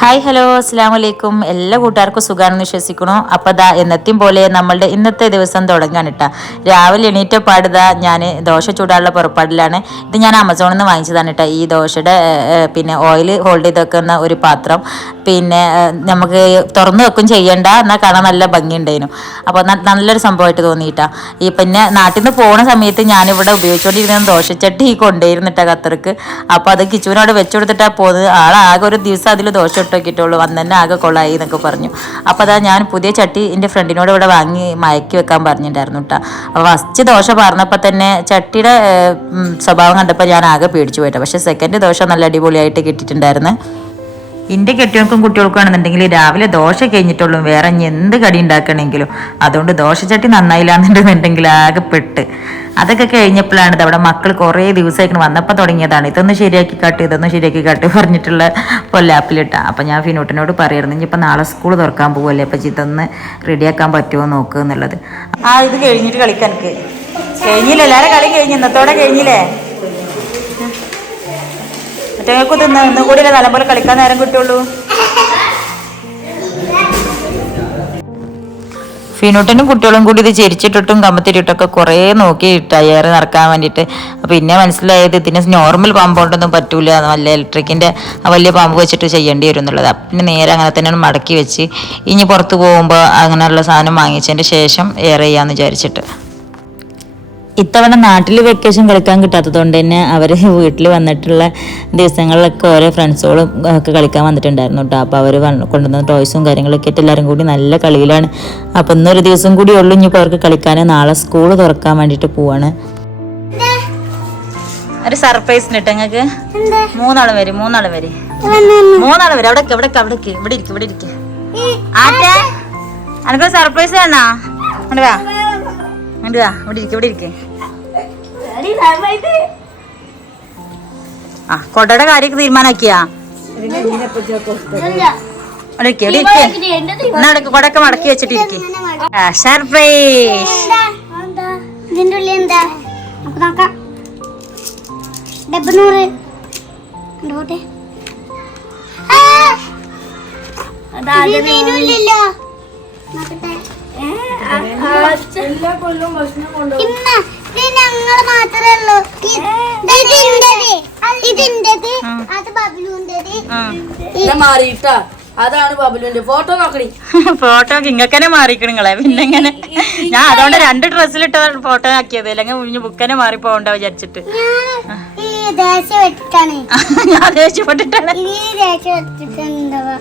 Hi hello അസ്സാം വലൈക്കും എല്ലാ കൂട്ടുകാർക്കും സുഖമാണെന്ന് വിശ്വസിക്കണു അപ്പോൾ ദാ എന്നത്തെയും പോലെ നമ്മളുടെ ഇന്നത്തെ ദിവസം തുടങ്ങാൻ കേട്ടോ രാവിലെ എണീറ്റ പാടുതാ ഞാൻ ദോശ ചൂടാനുള്ള പുറപ്പാടിലാണ്. ഇത് ഞാൻ ആമസോണിൽ നിന്ന് വാങ്ങിച്ചതാണ് കേട്ടോ ഈ ദോശയുടെ പിന്നെ ഓയിൽ ഹോൾഡ് ചെയ്ത് വെക്കുന്ന ഒരു പാത്രം. പിന്നെ നമുക്ക് തുറന്നു വെക്കും ചെയ്യണ്ട. എന്നാൽ കാണാൻ നല്ല ഭംഗിയുണ്ടായിരുന്നു. അപ്പോൾ നല്ലൊരു സംഭവമായിട്ട് തോന്നിയിട്ടാ ഈ പിന്നെ നാട്ടിൽ നിന്ന് പോകുന്ന സമയത്ത് ഞാനിവിടെ ഉപയോഗിച്ചുകൊണ്ടിരുന്ന ദോശച്ചട്ടി കൊണ്ടുവരുന്നിട്ടാ ഖത്തർക്ക്. അപ്പോൾ അത് കിച്ചുവിനോട് വെച്ചു കൊടുത്തിട്ടാണ് പോകുന്നത് ആളാകെ ഒരു ദിവസം അതിൽ ദോശ ഇട്ട് ഇട്ടോളൂ അന്ന് തന്നെ ആകെ കൊള്ളായി എന്നൊക്കെ പറഞ്ഞു. അപ്പോൾ അതാ ഞാൻ പുതിയ ചട്ടി എന്റെ ഫ്രണ്ടിനോട് ഇവിടെ വാങ്ങി മയക്കി വെക്കാൻ പറഞ്ഞിട്ടുണ്ടായിരുന്നു കേട്ടോ അപ്പോൾ ഫസ്റ്റ് ദോശ പറഞ്ഞപ്പോൾ തന്നെ ചട്ടിയുടെ സ്വഭാവം കണ്ടപ്പോൾ ഞാൻ ആകെ പേടിച്ചു പോയിട്ടോ പക്ഷേ സെക്കൻഡ് ദോശ നല്ല അടിപൊളിയായിട്ട് കിട്ടിയിട്ടുണ്ടായിരുന്നു. കെട്ടിയവർക്കും കുട്ടികൾക്കും ആണെന്നുണ്ടെങ്കിൽ രാവിലെ ദോശ കഴിഞ്ഞിട്ടുള്ളൂ. വേറെ ഇനി എന്ത് കടി ഉണ്ടാക്കണമെങ്കിലും. അതുകൊണ്ട് ദോശച്ചട്ടി നന്നായില്ലാന്നുണ്ടെന്നുണ്ടെങ്കിൽ ആകെ പെട്ട് അതൊക്കെ കഴിഞ്ഞപ്പോഴാണ് ഇത് അവിടെ മക്കൾ കുറേ ദിവസമായിട്ട് വന്നപ്പോൾ തുടങ്ങിയതാണ്. ഇതൊന്ന് ശരിയാക്കി കാട്ട് ഇതൊന്ന് ശരിയാക്കി കാട്ട് പറഞ്ഞിട്ടുള്ള പൊല്ലാപ്പിലിട്ട അപ്പം ഞാൻ ഫിനോട്ടിനോട് പറയായിരുന്നു ഇനിയിപ്പോൾ നാളെ സ്കൂൾ തുറക്കാൻ പോകുമല്ലേ അപ്പം ഇതൊന്ന് റെഡിയാക്കാൻ പറ്റുമോ നോക്കുക എന്നുള്ളത്. ആ ഇത് കഴിഞ്ഞിട്ട് കളിക്കാൻ കഴിഞ്ഞില്ല? എല്ലാവരും കളി കഴിഞ്ഞ്. ഇന്നത്തോടെ കഴിഞ്ഞില്ലേ? മറ്റേക്കും തിന്ന്. ഇന്നും കൂടി നല്ലപോലെ കളിക്കാൻ നേരം കിട്ടുള്ളൂ ഫിനോട്ടനും കുട്ടികളും കൂടി ഇത് ചെരിച്ചിട്ടിട്ടും കമ്പത്തിരിട്ടൊക്കെ കുറേ നോക്കി ടയർ നിറക്കാൻ വേണ്ടിയിട്ട്. പിന്നെ മനസ്സിലായത് ഇതിന് നോർമൽ പാമ്പ് കൊണ്ടൊന്നും പറ്റൂല. നല്ല ഇലക്ട്രിക്കിന്റെ വലിയ പമ്പ് വെച്ചിട്ട് ചെയ്യേണ്ടി വരും എന്നുള്ളത്. പിന്നെ നേരെ അങ്ങനെ തന്നെയാണ് മടക്കി വെച്ച് ഇനി പുറത്ത് പോകുമ്പോൾ അങ്ങനെയുള്ള സാധനം വാങ്ങിച്ചതിന്റെ ശേഷം എയർ ചെയ്യാമെന്ന് വിചാരിച്ചിട്ട്. ഇത്തവണ നാട്ടിൽ വെക്കേഷൻ കളിക്കാൻ കിട്ടാത്തതുകൊണ്ട് തന്നെ അവർ വീട്ടിൽ വന്നിട്ടുള്ള ദിവസങ്ങളിലൊക്കെ ഓരോ ഫ്രണ്ട്സുകളും ഒക്കെ കളിക്കാൻ വന്നിട്ടുണ്ടായിരുന്നു കേട്ടോ അപ്പോൾ അവർ കൊണ്ടുവന്ന ടോയ്സും കാര്യങ്ങളൊക്കെ ആയിട്ട് എല്ലാവരും കൂടി നല്ല കളിയിലാണ്. അപ്പോൾ ഇന്നൊരു ദിവസം കൂടി ഉള്ളൂ ഇനിയിപ്പോൾ അവർക്ക് കളിക്കാൻ നാളെ സ്കൂൾ തുറക്കാൻ വേണ്ടിയിട്ട് പോവാണ്. ഒരു സർപ്രൈസ് ഉണ്ട് നിങ്ങൾക്ക് മൂന്നാളും വരും മൂന്നാളും വരും. മൂന്നാളും വരും. അവിടെ ഇവിടെ അവിടെ ഇവിടെ ഇരിക്കും ഇവിടെ ഇരിക്കും. ആറ്റാ അനക്കൊരു സർപ്രൈസ് വേണോ അങ്ങോട്ട് വാ. അങ്ങോട്ട് വാ ഇവിടെ ഇരിക്കും ഇവിടെ ഇരിക്കും. ആ കൊടയുടെ കാര്യമൊക്കെ തീരുമാനാക്കിയാ കൊടയൊക്കെ മടക്കി വെച്ചിട്ട് ഇരിക്കും സർപ്രൈസ്. ഇതിന്റെ ഉള്ളിൽ എന്താ? അപ്പൊ നോക്കാം. ഡബനൂറ് കണ്ടോട്ടെ ഇതിനുള്ളില്ലോ നോക്കട്ടെ. ഞങ്ങൾ മാത്രമേ ഉള്ളൂ. അത് മാറിയിട്ടാ. അതാണ് ബബലുവിന്റെ ഫോട്ടോ നോക്കണി ഫോട്ടോ ഇങ്ങക്കനെ മാറിക്കണ് നിങ്ങളെ. പിന്നെ ഇങ്ങനെ ഞാൻ അതുകൊണ്ട് രണ്ട് ഡ്രസ്സിലിട്ട ഫോട്ടോ ആക്കിയത്. അല്ലെങ്കിൽ മുഴിഞ്ഞ് ബുക്കനെ മാറി പോകണ്ട വിചാരിച്ചിട്ട്. ഞാൻ ഈ ദേശം വെച്ചിട്ടാണ് ഞാൻ ദേഷ്യപ്പെട്ടിട്ടാണ്. വെച്ചിട്ടുണ്ടാവുക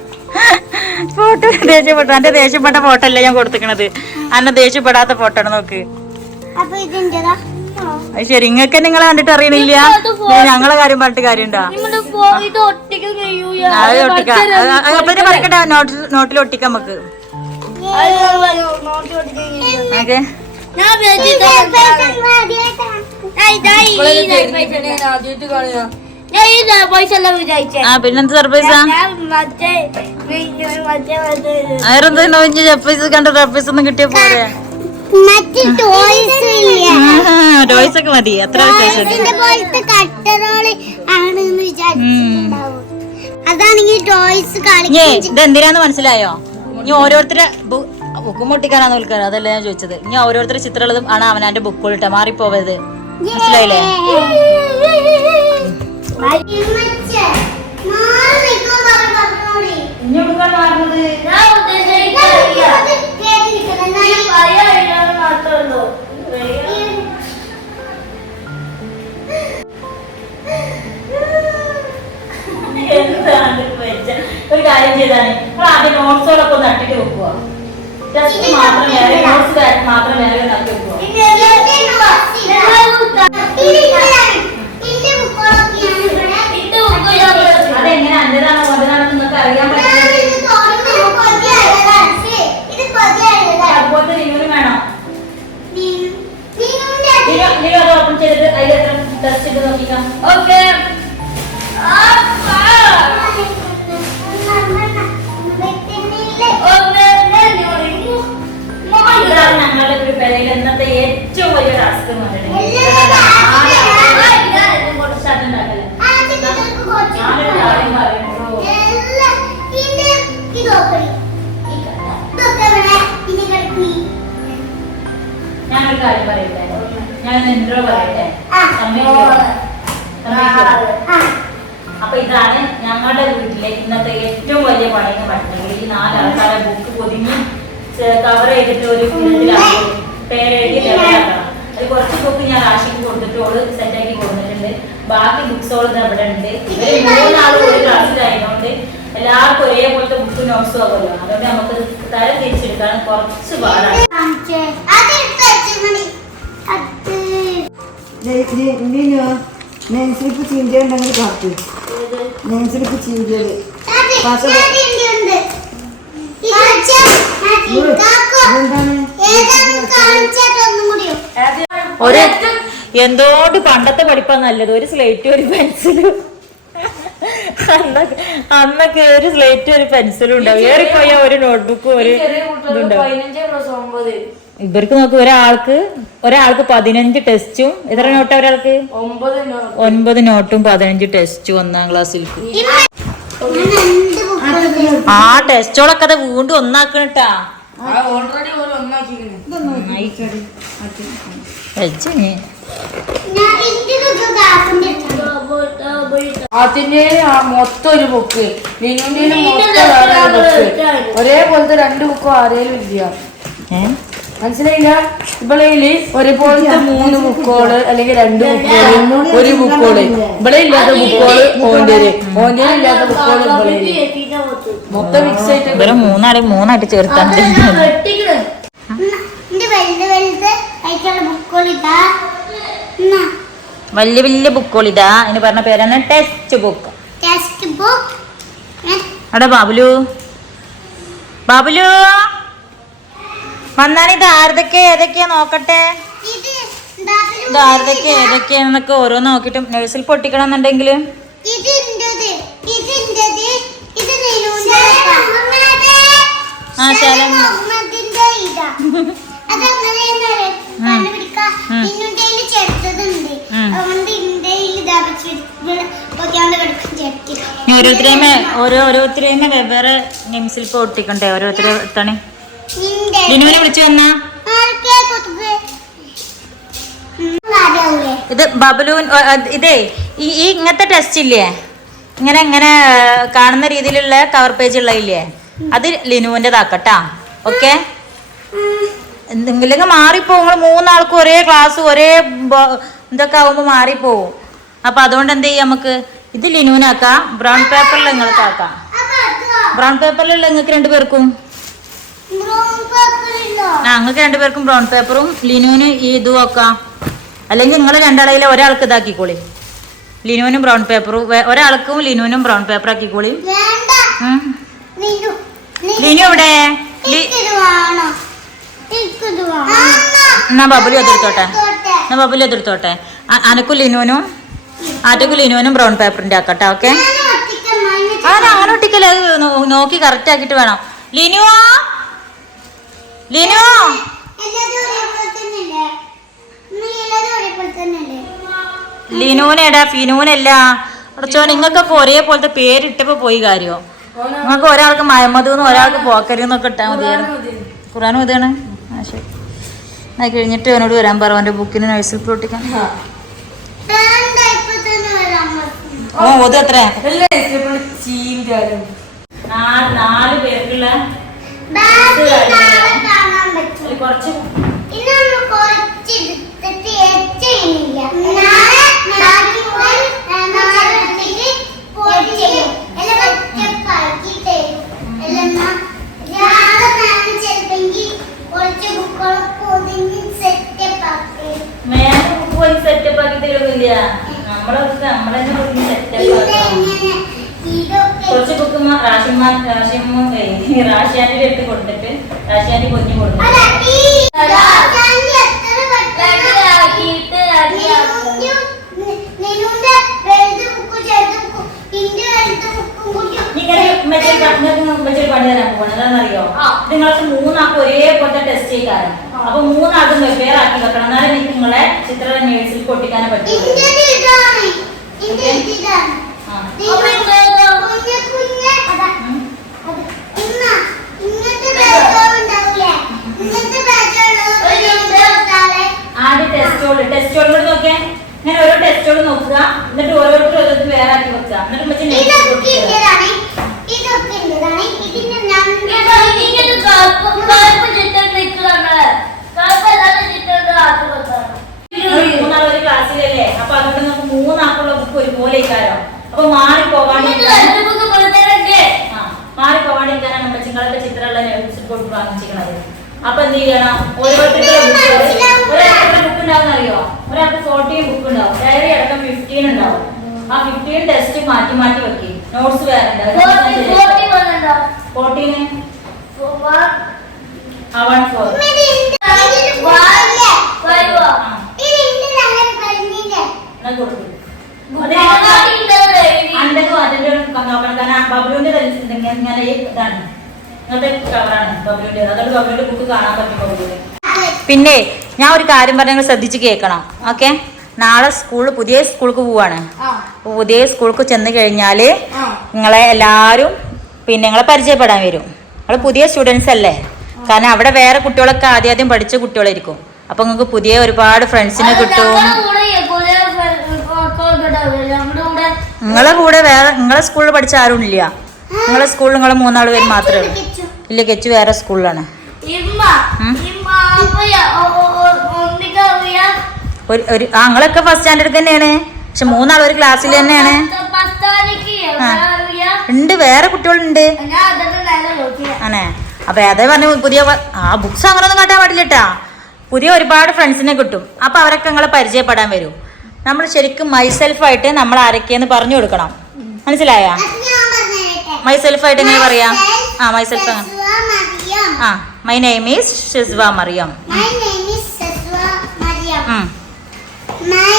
ഫോട്ടോ ദേഷ്യപ്പെട്ടു. എന്റെ ദേഷ്യപ്പെട്ട ഫോട്ടോ അല്ല ഞാൻ കൊടുത്തിക്കണത്? അന്നെ ദേഷ്യപ്പെടാത്ത ഫോട്ടോ ആണ് നോക്ക്. ശരി ഇങ്ങക്ക് നിങ്ങളെ കണ്ടിട്ട് അറിയണില്ല? ഞങ്ങളെ കാര്യം പറഞ്ഞിട്ട് കാര്യണ്ടോ അത് ഒട്ടിക്കാം. അപ്പൊ നോട്ടിൽ ഒട്ടിക്കാം നമുക്ക്. ഓക്കെ. ഞാൻ ആദ്യമായിട്ട് കാണുക. ആ പിന്നെന്ത് സർപ്രൈസാ? വേറെന്താ സർപ്രൈസ് കണ്ട സർപ്രൈസ് ഒന്നും കിട്ടിയ പോരെ? ടോയ്സ് ഇല്ല? ടോയ്സ് ഒക്കെ മതി. അത്ര വിശേഷം ഇതിന്റെ പോലത്തെ കട്ടറോൾ ആണെന്ന് വിചാരിച്ചിട്ടുണ്ടാവും. അതാണെങ്കിൽ ടോയ്സ് ഇനി കളിക്കാൻ ഇത് എന്തിനാന്ന് മനസ്സിലായോ? ഇനി ഓരോരുത്തരെ ബുക്ക് മുട്ടിക്കാനാന്ന് വിളിക്കാറ് അതല്ല ഞാൻ ചോദിച്ചത്. ഇനി ഓരോരുത്തരുടെ ചിത്രമുള്ളതും ആണ് അവനാന്റെ ബുക്കുകൾ ഇട്ട മാറിപ്പോവരുത്. മനസ്സിലായില്ലേ? ഒരു കാര്യം ചെയ്താണ്. നിങ്ങൾ ആദ്യം നോട്ട്സുകളൊക്കെ ഒന്ന് നട്ടിട്ട് വെക്കുക ടെസ്റ്റ് മാത്രം വേറെ നോട്ട്സ് മാത്രം വേറെ നട്ടി വെക്കുക ടെസ്റ്റ് ചെയ്ത് അപ്പൊ ഇതാണ് ഞങ്ങളുടെ വീട്ടിലെ ഇന്നത്തെ ഏറ്റവും വലിയ പണി എന്ന് പറഞ്ഞിട്ടുണ്ടെങ്കിൽ ഈ നാലാൾക്കാരെ ബുക്ക് പൊതിഞ്ഞ് കവർ ചെയ്തിട്ട് ഒരു പേരെഴുതി ലെവലാക്കണം അത് കുറച്ച് ബുക്ക് ഞാൻ ആശിക്ക് കൊടുത്തിട്ട് ഓൾ സെറ്റാക്കി കൊടുത്തിട്ടുണ്ട്. ബാക്കി ബുക്സ് ഓൾ അവിടെ ഉണ്ട്. ഇവർ മൂന്നാളും ഒരു ക്ലാസ്സിലായതുകൊണ്ട് എല്ലാവർക്കും ഒരേപോലത്തെ ബുക്ക് നോട്ട്സും ആകുമല്ലോ അതുകൊണ്ട് നമുക്ക് തരം തിരിച്ചെടുക്കാൻ കുറച്ച് പാടാണ്. കാണിച്ചേ. അത് നെയ്സിലിപ്പ് ചീഞ്ചുണ്ടെങ്കിൽ കാത്തു നെയ്സിലിപ്പ് ചീഞ്ചത് ഒരു എന്തോണ്ട് പണ്ടത്തെ പഠിപ്പാ നല്ലത്? ഒരു സ്ലേറ്റ് ഒരു പെൻസിലും അന്നൊക്കെ അന്നൊക്കെ ഒരു സ്ലേറ്റ് ഒരു പെൻസിലും ഉണ്ടാവും. ഏറിപ്പോയ ഒരു നോട്ട്ബുക്കും ഒരു ഇതുണ്ടാവും. ഇവർക്ക് നോക്ക് ഒരാൾക്ക് ഒരാൾക്ക് പതിനഞ്ച് ടെസ്റ്റും എത്ര നോട്ടാ ഒരാൾക്ക്? ഒൻപത് നോട്ടും പതിനഞ്ച് ടെസ്റ്റും ഒന്നാം ക്ലാസ്സിൽ ആ ടെസ്റ്റോളൊക്കെ അത് വീണ്ടും ഒന്നാക്കണട്ടാ അതിന്റെ ആ മൊത്തം ഒരു ബുക്ക് നിന്നുന്റെ മൊത്തം ഒരേപോലത്തെ രണ്ട് ബുക്കും ആരേലും ഇല്ല. ഏഹ് മനസ്സിലായില്ല? ഇവളയിൽ ഒരുപോലത്തെ മൂന്ന് ബുക്കോൾ അല്ലെങ്കിൽ രണ്ട് ബുക്കോൾ ഒരു ബുക്കോൾ ഇവിടെ ഇല്ലാത്ത ബുക്കോൾ ഓന്റെ ഓന്റെ ഇല്ലാത്ത ബുക്കോൾ ഇവളയിൽ മൊത്തം മിക്സ് ആയിട്ട് ഇവരെ മൂന്നാളെ മൂന്നായിട്ട് ചേർത്താൻ എന്നാ വലിയ വലിയ ബുക്കോളിതാ ഇതാ അതിന് പറഞ്ഞ പേരാണ് ടെസ്റ്റ് ബുക്ക് ടെക്സ്റ്റ് ബുക്ക് അവിടെ ബാബുലു. ബാബുലു. വന്നാണ് ഇത് ആരുതൊക്കെ ഏതൊക്കെയാ നോക്കട്ടെ? ഇത് ആരുതൊക്കെ ഏതൊക്കെയാന്നൊക്കെ ഓരോന്ന് നോക്കിട്ടും നഴ്സിൽ പൊട്ടിക്കണം എന്നുണ്ടെങ്കിൽ ഇത് ഇന്റത് ഇത് ഇന്റത് ഇത്. ആ, ശലം. ഓരോരുത്തരെയും ഓരോ ഓരോരുത്തരെയും വെവ്വേറെ നിംസിൽ പൊട്ടിക്കണ്ടേ? ഓരോരുത്തരെ എത്തണേ? ലിനുവിനെ വിളിച്ചു വന്നാ? ഇത് ബബലൂൻ ഇതേ ഈ ഈ ഇങ്ങനത്തെ ടെസ്റ്റ് ഇല്ലേ? ഇങ്ങനെ ഇങ്ങനെ കാണുന്ന രീതിയിലുള്ള കവർ പേജ് ഉള്ള ഇല്ലേ അത് ലിനുവിന്റെതാക്കട്ടാ ഓക്കെ എന്തെങ്കിലും മാറിപ്പോവും. നിങ്ങൾ മൂന്നാൾക്കും ഒരേ ക്ലാസ് ഒരേ ഇതൊക്കെ ആവുമ്പോൾ മാറിപ്പോവും. അപ്പം അതുകൊണ്ട് എന്ത് ചെയ്യാം നമുക്ക്? ഇത് ലിനുവിനാക്കാം. ബ്രൗൺ പേപ്പറിൽ നിങ്ങൾക്ക് ആക്കാം. ബ്രൗൺ പേപ്പറിലുള്ള നിങ്ങൾക്ക് രണ്ടുപേർക്കും ആ നിങ്ങൾക്ക് രണ്ടുപേർക്കും ബ്രൗൺ പേപ്പറും ലിനുവിന് ഈ ഇതും ഒക്കെ. അല്ലെങ്കിൽ നിങ്ങൾ രണ്ടാളയിലെ ഒരാൾക്ക് ഇതാക്കിക്കോളി. ലിനുവിനും ബ്രൗൺ പേപ്പറും ഒരാൾക്കും ലിനുവിനും ബ്രൗൺ പേപ്പർ ആക്കിക്കോളി. ലിനു എവിടെ? എന്നാ. ബബുലി അതെടുത്തോട്ടെ എന്നാ ബബുലി അതെടുത്തോട്ടെ അ- അനക്കും ലിനുവിനും ആറ്റക്കും ലിനുവിനും ബ്രൗൺ പേപ്പറിന്റെ ആക്കട്ടെ ഓക്കെ ആ അങ്ങനെ ഒട്ടിക്കല്ലേ നോക്കി കറക്റ്റ് ആക്കിയിട്ട് വേണം. ലിനുവാ? ലിനു? ലിനുവിനെടാ ഫിനുവിനല്ല. കുറച്ചോ നിങ്ങൾക്കൊക്കെ ഒരേപോലത്തെ പേരിട്ടപ്പോ പോയി കാര്യോ? നിങ്ങൾക്ക് ഒരാൾക്ക് മഹമ്മദ് ഒരാൾക്ക് പോക്കരി എന്നൊക്കെ ഇട്ടാൽ മതിയായിരുന്നു. ഖുറാനും ഇതാണ് ആ ശരി. എന്നാ കഴിഞ്ഞിട്ട് അവനോട് വരാൻ പറ അവന്റെ ബുക്കിന് നഴ്സിൽ പൊട്ടിക്കാൻ. ഓ ഓത് എത്ര നാല് പേർക്കുള്ള കുറച്ച് ഇന്നൊന്ന് കുറച്ച് എടുത്തിട്ട് എച്ചയില്ല നാളെ നാളെ മുതൽ നാളെ പൊടി ചെയ്യും എല്ലാം ഒറ്റപ്പാക്കി തരും എല്ലാം രാവിലെ ഞാൻ ചിലപ്പെങ്കിൽ കുറച്ച് ബുക്കുകൾ പൊതിഞ്ഞ് സെറ്റപ്പ് ആക്കി മേലെ ബുക്ക് പോയി സെറ്റപ്പ് ആക്കി തരുന്നില്ല നമ്മളെ നമ്മളെ സെറ്റപ്പ് ഇത് ആക്കണം എങ്ങനെ ഇതൊക്കെ കുറച്ച് ബുക്ക് റാഷിമ്മ റാഷിമ്മ റാഷിയാന്റെ എടുത്ത് കൊടുത്തിട്ട് റാഷിയാന്റെ പൊഞ്ഞു അല്ല, കൊടുത്തിട്ട് ഈ രാജാനി എത്ര നിന്നു- നിന്നുന്റെ വലുത് ബുക്കും ചെറുത് ബുക്കും ഇന്റെ വലുത് ബുക്കും കൂടി നിങ്ങൾ മറ്റേ നിങ്ങൾക്ക് മറ്റൊരു പണി തരാൻ പോകണം എന്താണെന്നറിയോ നിങ്ങൾക്ക് മൂന്നാൾക്ക് ഒരേപോലത്തെ ടെസ്റ്റ് ചെയ്യാറ് അപ്പൊ മൂന്നാൾക്കും വെവ്വേറാക്കി വെക്കണം എന്നാലേ നിങ്ങൾക്ക് നിങ്ങളെ ചിത്ര നേഴ്സിൽ പൊട്ടിക്കാനേ പറ്റുള്ളൂ ഇന്റത് ഇതാണ് ഇന്റത് ഇതാണ് ആ. കുഞ്ഞ് കുഞ്ഞ് അതാ അത് ഇന്ന ഇങ്ങനത്തെ ബാഗ് ഉണ്ടാവൂലേ ഇങ്ങനത്തെ ബാഗ് ഉള്ളത് അപ്പൊ മാറി പോവാണ്ടിരിക്കാൻ ആ, മാറി അമ്മച്ചിങ്ങളൊക്കെ ചിത്രമുള്ള നോട്ട്സ് കൊടുത്ത് വാങ്ങിച്ചിരിക്കണത് അപ്പൊ എന്ത് ചെയ്യണം? ഓരോരുത്തരുടെ ഒരാൾക്ക് ബുക്ക് ഉണ്ടാവും അറിയോ? ഒരാൾക്ക് ഫോർട്ടീൻ ബുക്ക് ഉണ്ടാവും. ഡയറി അടക്കം ഫിഫ്റ്റീൻ ഉണ്ടാവും. ആ ഫിഫ്റ്റീൻ ടെസ്റ്റ് മാറ്റി മാറ്റി വെക്കി. നോട്ട്സ് വേറെ ഫോർട്ടീന് ആ വൺ ഫോർ അതിന്റെ നോക്കണം. കാരണം ഇങ്ങനെ ഈ ഇതാണ്. പിന്നെ ഞാൻ ഒരു കാര്യം പറഞ്ഞു ശ്രദ്ധിച്ച് കേൾക്കണം. ഓക്കെ? നാളെ സ്കൂൾ പുതിയ സ്കൂൾക്ക് പോവാണ്. പുതിയ സ്കൂൾക്ക് ചെന്ന് കഴിഞ്ഞാൽ നിങ്ങളെ എല്ലാവരും പിന്നെ നിങ്ങളെ പരിചയപ്പെടാൻ വരും. നിങ്ങൾ പുതിയ സ്റ്റുഡൻസ് അല്ലേ? കാരണം അവിടെ വേറെ കുട്ടികളൊക്കെ ആദ്യം ആദ്യം പഠിച്ച കുട്ടികളായിരിക്കും. അപ്പൊ നിങ്ങൾക്ക് പുതിയ ഒരുപാട് ഫ്രണ്ട്സിനെ കിട്ടും. നിങ്ങളെ കൂടെ വേറെ നിങ്ങളെ സ്കൂളിൽ പഠിച്ച ആരും ഇല്ല. നിങ്ങളെ സ്കൂളിൽ നിങ്ങളെ മൂന്നാൾ പേര് മാത്രമേ ഉള്ളൂ. ഇല്ല കെച്ചു വേറെ സ്കൂളിലാണ്. ഒരു ഒരു ആ നിങ്ങളൊക്കെ ഫസ്റ്റ് സ്റ്റാൻഡേർഡ് തന്നെയാണ്. പക്ഷെ മൂന്നാൾ ഒരു ക്ലാസ്സിൽ തന്നെയാണ്. ഉണ്ട് വേറെ കുട്ടികളുണ്ട്. ആണേ? അപ്പൊ അതേ പറഞ്ഞു പുതിയ ആ ബുക്സ് അങ്ങനെ ഒന്നും കാട്ടാൻ പാടില്ലട്ടാ പുതിയ ഒരുപാട് ഫ്രണ്ട്സിനെ കിട്ടും. അപ്പൊ അവരൊക്കെ നിങ്ങളെ പരിചയപ്പെടാൻ വരും. നമ്മൾ ശരിക്കും മൈസെൽഫ് ആയിട്ട് നമ്മൾ ആരൊക്കെയെന്ന് പറഞ്ഞു കൊടുക്കണം. മനസ്സിലായ? മൈസെൽഫ് ആയിട്ട് എങ്ങനെ പറയാം? ആ മൈസെൽഫ് ആ my name is Shiswa Mariam My name is Saswa Mariam. My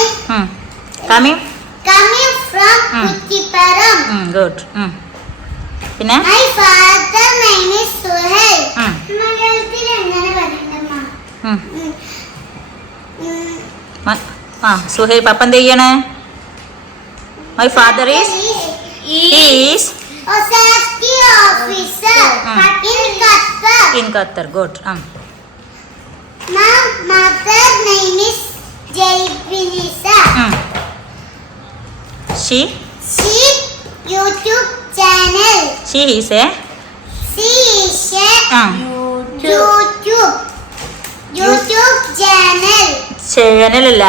coming coming from Mm. Kuttiparam. Good പിന്നെ My father name is Suhail. Mm. മലയാളത്തിൽ എങ്ങനെ പറയുന്നമ്മ ഉം. മ- ആ സുഹൈൽ പപ്പ എന്ത് ചെയ്യണേ my father is is Mm. in Qatar. good. Um. My mother name is Jaybinisa. Mm. She She YouTube channel. She is a? She is a ആ YouTube. YouTube channel. Channel ചാനലല്ല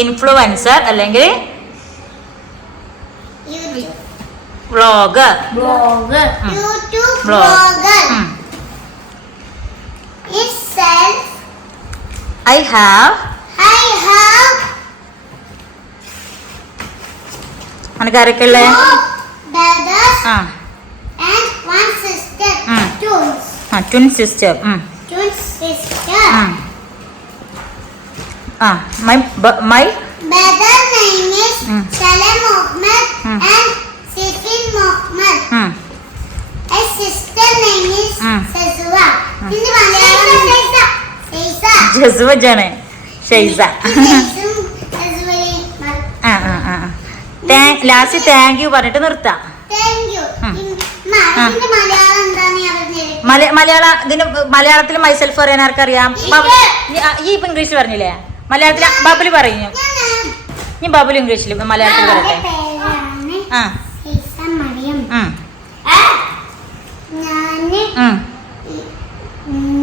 ഇൻഫ്ലുവൻസർ അല്ലെങ്കിൽ YouTube. Vlog YouTube Blog. blogger. Itself, I have I have അനക്ക് four brothers ആ and one sister. Mm. Twins. ആ twin sister Twin sister. ആ my my Brother name is Seiza. വെച്ചാണ് ഷെയ്സ. ആ ആ ആ ലാസ്റ്റ് താങ്ക് യു പറഞ്ഞിട്ട് നിർത്താം. മലയാളം ഇതിന് മലയാളത്തിൽ മൈസെൽഫ് പറയാൻ ആർക്കറിയാം? ഈ- ഇപ്പൊ ഇംഗ്ലീഷ് പറഞ്ഞില്ലേ? മലയാളത്തിൽ ബബുലി പറയും. ഞാൻ ബാബുൽ ഇംഗ്ലീഷിൽ മലയാളത്തിൽ പറയട്ടെ. ആ.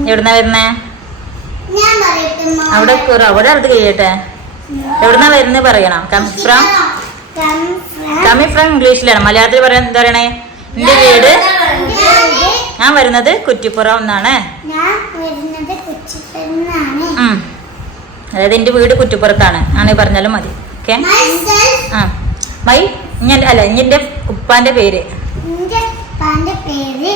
എവിടുന്നാ വരുന്നേ. അവിടെ കേറ്, അവിടെ അടുത്ത് കഴിയട്ടെ എവിടുന്നാ വരുന്നത് പറയണം. കം ഫ്രം കമ്മി ഫ്രം ഇംഗ്ലീഷിലാണ്. മലയാളത്തിൽ പറയാൻ എന്താ പറയണേ? എന്റെ വീട്? ഞാൻ വരുന്നത് കുറ്റിപ്പുറം എന്നാണ്. അതായത് എന്റെ വീട് കുറ്റിപ്പുറത്താണ്. ആണ് പറഞ്ഞാലും മതി. ഓക്കെ ആ. മൈ ഞാൻ അല്ല ഇഞ്ഞെന്റെ ഉപ്പാന്റെ പേര്. എന്റെ ഉപ്പാന്റെ പേര്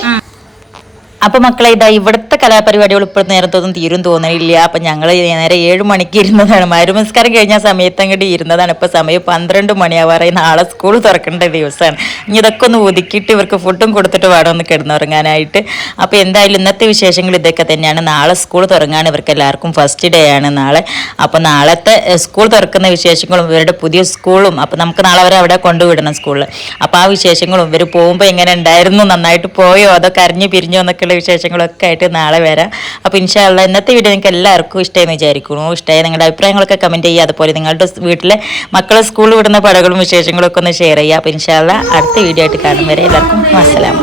അപ്പൊ മക്കളെ ഇതാ ഇവിടുത്തെ കലാപരിപാടികൾ ഇപ്പോൾ നേരത്തൊന്നും തീരും തോന്നണില്ല. അപ്പൊ ഞങ്ങൾ നേരെ ഏഴ് മണിക്ക് ഇരുന്നതാണ്. മരുമസ്കാരം കഴിഞ്ഞ സമയത്ത് അങ്ങോട്ട് ഇരുന്നതാണ്. ഇപ്പൊ സമയം പന്ത്രണ്ട് മണിയാവാറായി. നാളെ സ്കൂൾ തുറക്കേണ്ട ദിവസമാണ്. ഇനി ഇതൊക്കെ ഒന്ന് ഒതുക്കിയിട്ട് ഇവർക്ക് ഫുഡും കൊടുത്തിട്ട് വേണം ഒന്ന് കിടന്നുറങ്ങാനായിട്ട്. അപ്പൊ എന്തായാലും ഇന്നത്തെ വിശേഷങ്ങൾ ഇതൊക്കെ തന്നെയാണ്. നാളെ സ്കൂൾ തുറങ്ങാണ് ഇവർക്ക് എല്ലാവർക്കും ഫസ്റ്റ് ഡേ ആണ് നാളെ. അപ്പൊ നാളത്തെ സ്കൂൾ തുറക്കുന്ന വിശേഷങ്ങളും ഇവരുടെ പുതിയ സ്കൂളും അപ്പൊ നമുക്ക് നാളെ അവരെ അവിടെ കൊണ്ടുവിടണം സ്കൂളിൽ അപ്പൊ ആ വിശേഷങ്ങളും ഇവർ പോകുമ്പോൾ എങ്ങനെ ഉണ്ടായിരുന്നു നന്നായിട്ട് പോയോ അതൊക്കെ അറിഞ്ഞു പിരിഞ്ഞോ എന്നൊക്കെയുള്ള വിശേഷങ്ങളൊക്കെ ആയിട്ട് നാളെ വരാം. അപ്പോൾ ഇൻഷാല്ല ഇന്നത്തെ വീഡിയോ നിങ്ങൾക്ക് എല്ലാവർക്കും ഇഷ്ടമായി വിചാരിക്കുന്നു. ഇഷ്ടമായി നിങ്ങളുടെ അഭിപ്രായങ്ങളൊക്കെ കമന്റ് ചെയ്യുക. അതുപോലെ നിങ്ങളുടെ വീട്ടിലെ മക്കളെ സ്കൂളിൽ വിടുന്ന പടകളും വിശേഷങ്ങളൊക്കെ ഒന്ന് ഷെയർ ചെയ്യുക. അപ്പോൾ ഇൻഷാല്ല അടുത്ത വീഡിയോ ആയിട്ട് കാണും വരെ എല്ലാവർക്കും അസ്സലാം